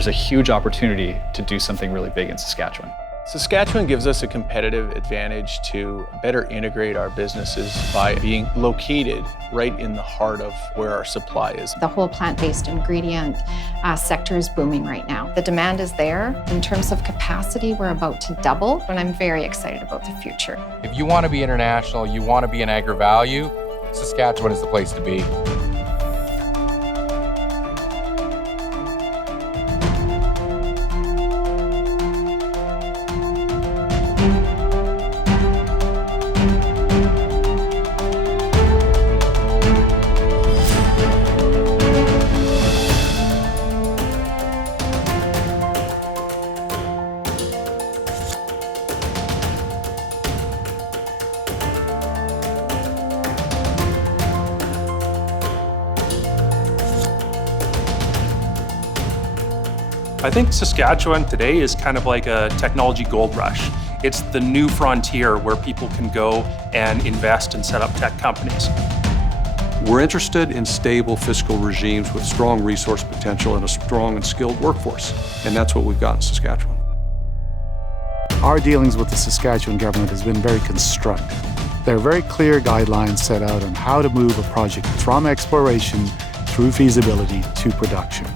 there's a huge opportunity to do something really big in Saskatchewan. Saskatchewan gives us a competitive advantage to better integrate our businesses by being located right in the heart of where our supply is. The whole plant-based ingredient sector is booming right now. The demand is there. In terms of capacity, we're about to double, and I'm very excited about the future. If you want to be international, you want to be in agri-value, Saskatchewan is the place to be. I think Saskatchewan today is kind of like a technology gold rush. It's the new frontier where people can go and invest and set up tech companies. We're interested in stable fiscal regimes with strong resource potential and a strong and skilled workforce, and that's what we've got in Saskatchewan. Our dealings with the Saskatchewan government has been very constructive. There are very clear guidelines set out on how to move a project from exploration through feasibility to production.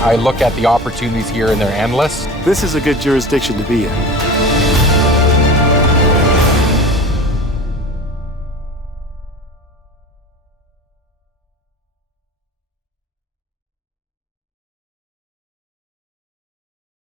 I look at the opportunities here and they're endless. This is a good jurisdiction to be in.